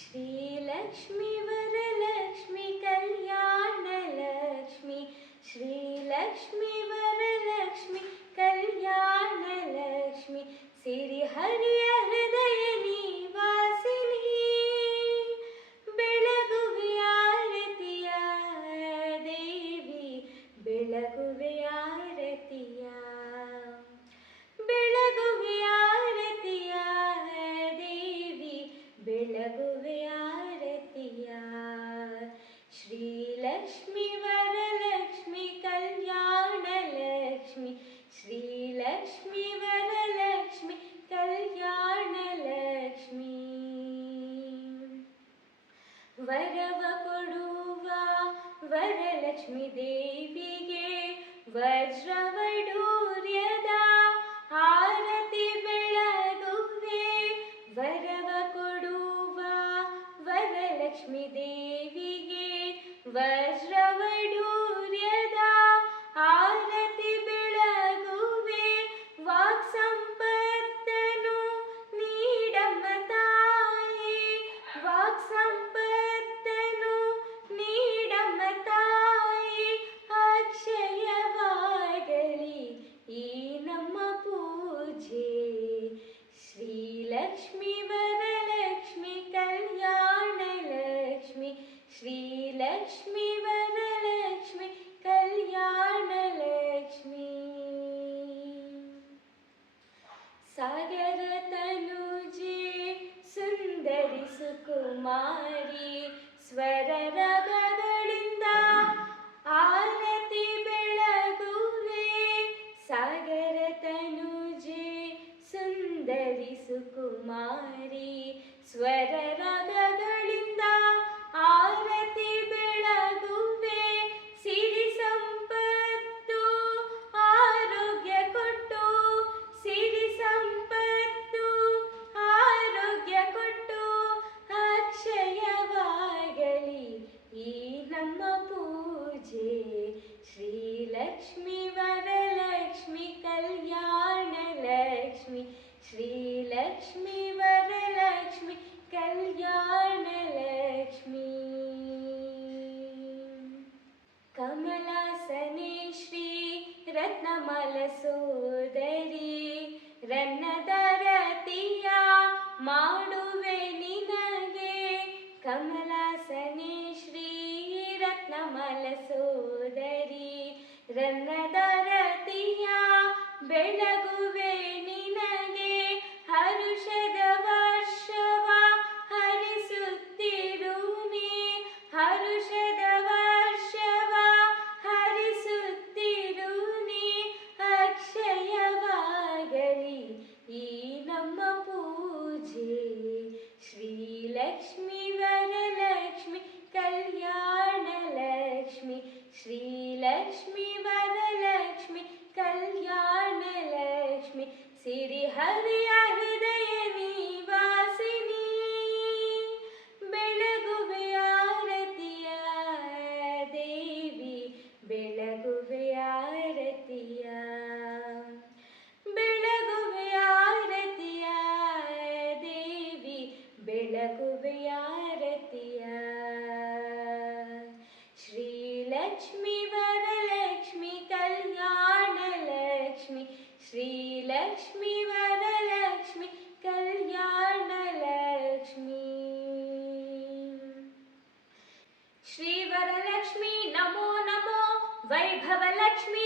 श्रीलक्ष्मी वरलक्ष्मी कल्याणलक्ष्मी श्रीलक्ष्मी वरलक्ष्मी कल्याणलक्ष्मी सिरिहरिय हृदय निवासिनी ಬೆಳಗುವೆ ಆರತಿಯ ದೇವಿ ಬೆಳಗುವೆ ಆರತಿಯ ಬೆಳಗುವೆ ಆರತಿಯ ದೇವಿ ಬೆಳಗುವೆ ಆರತಿಯ ಶ್ರೀಲಕ್ಷ್ಮಿ ವರಲಕ್ಷ್ಮಿ ಕಲ್ಯಾಣಲಕ್ಷ್ಮಿ ಶ್ರೀಲಕ್ಷ್ಮಿ ವರಲಕ್ಷ್ಮಿ ಕಲ್ಯಾಣಲಕ್ಷ್ಮಿ ವರವ ಕೊಡುವ ವರಲಕ್ಷ್ಮಿ ದೇವಿಗೆ ವಜ್ರವೈಢೂರ್ಯದ ಆರತಿ ಬೆಳಗುವೆ ವರವ ಕೊಡುವ ವರಲಕ್ಷ್ಮಿ ದೇವಿಗೆ ವಜ್ರವೈಢೂರ್ಯದ ಆರತಿ ಬೆಳಗುವೆ ವಾಕ್ ಸಂಪತ್ತನು ನೀಡಮ್ಮ ತಾಯಿ ವಾಕ್ ಸಂಪತ್ತನು ನೀಡಮ್ಮ ತಾಯಿ ಅಕ್ಷಯವಾಗಲಿ ಈ ನಮ್ಮ ಪೂಜೆ ಶ್ರೀಲಕ್ಷ್ಮಿ ವರಲಕ್ಷ್ಮಿ ಕಲ್ಯಾಣಲಕ್ಷ್ಮಿ ಶ್ರೀಲಕ್ಷ್ಮಿ ವರಲಕ್ಷ್ಮಿ ಕಲ್ಯಾಣಲಕ್ಷ್ಮಿ ಸಾಗರ ತನುಜೆ ಸುಂದರಿ ಸುಕುಮಾರಿ ಸ್ವರ ರಾಗಗಳಿಂದ ಆರತಿ ಬೆಳಗುವೆ ಸಾಗರ ತನುಜೆ ಸುಂದರಿ ಸುಕುಮಾರಿ ಸ್ವರ ರಾಗಗಳಿಂದ ಆರತಿ ಬೆಳಗುವೆ ಸಿರಿ ಸಂಪತ್ತು ಆರೋಗ್ಯ ಕೊಟ್ಟು ಸಿರಿ ಸಂಪತ್ತು ಆರೋಗ್ಯ ಕೊಟ್ಟು ಅಕ್ಷಯವಾಗಲಿ ಈ ನಮ್ಮ ಪೂಜೆ ಶ್ರೀಲಕ್ಷ್ಮಿ ವರಲಕ್ಷ್ಮಿ ಕಲ್ಯಾಣಲಕ್ಷ್ಮಿ ಶ್ರೀಲಕ್ಷ್ಮಿ ವರಲಕ್ಷ್ಮಿ ಕಲ್ಯಾಣಲಕ್ಷ್ಮಿ ಕಮಲಾಸನೆ ಶ್ರೀ ರತ್ನಮಾಲ ಸೋದರಿ ರನ್ನದರತಿಯ ಮಾಡುವೆ ನಿನಗೆ ಕಮಲಾಸನೆ ಶ್ರೀ ರತ್ನಮಾಲ ಸೋದರಿ ರನ್ನದರತಿಯ ಬೆಳಗುವೆ ನಿನಗೆ ಹರುಷದ ವರ್ಷವ ಹರಿಸುತ್ತಿರುನೆ ಹರುಷದ ವರ್ಷವ ಹರಿಸುತ್ತಿರುನೆ ಅಕ್ಷಯವಾಗಲಿ ಈ ನಮ್ಮ ಪೂಜೆ ಶ್ರೀಲಕ್ಷ್ಮಿ ವರಲಕ್ಷ್ಮಿ ಕಲ್ಯಾಣಲಕ್ಷ್ಮಿ ಶ್ರೀಲಕ್ಷ್ಮಿ ವರಲಕ್ಷ್ಮಿ ಕಲ್ಯಾಣಲಕ್ಷ್ಮಿ ಸಿರಿಹರಿಯ ಹೃದಯ ನಿವಾಸಿನಿ ಬೆಳಗುವೆ ಆರತಿಯ ದೇವಿ ಬೆಳಗುವೆ ಆರತಿಯ ಬೆಳಗುವೆ ಆರತಿಯ ದೇವಿ ಬೆಳಗುವೆ ಆರತಿಯ ಶ್ರೀಲಕ್ಷ್ಮಿ ವರಲಕ್ಷ್ಮಿ ಕಲ್ಯಾಣಲಕ್ಷ್ಮಿ ಶ್ರೀಲಕ್ಷ್ಮಿ ವರಲಕ್ಷ್ಮಿ ಕಲ್ಯಾಣಲಕ್ಷ್ಮಿ ಶ್ರೀ ವರಲಕ್ಷ್ಮಿ ನಮೋ ನಮೋ ವೈಭವಲಕ್ಷ್ಮಿ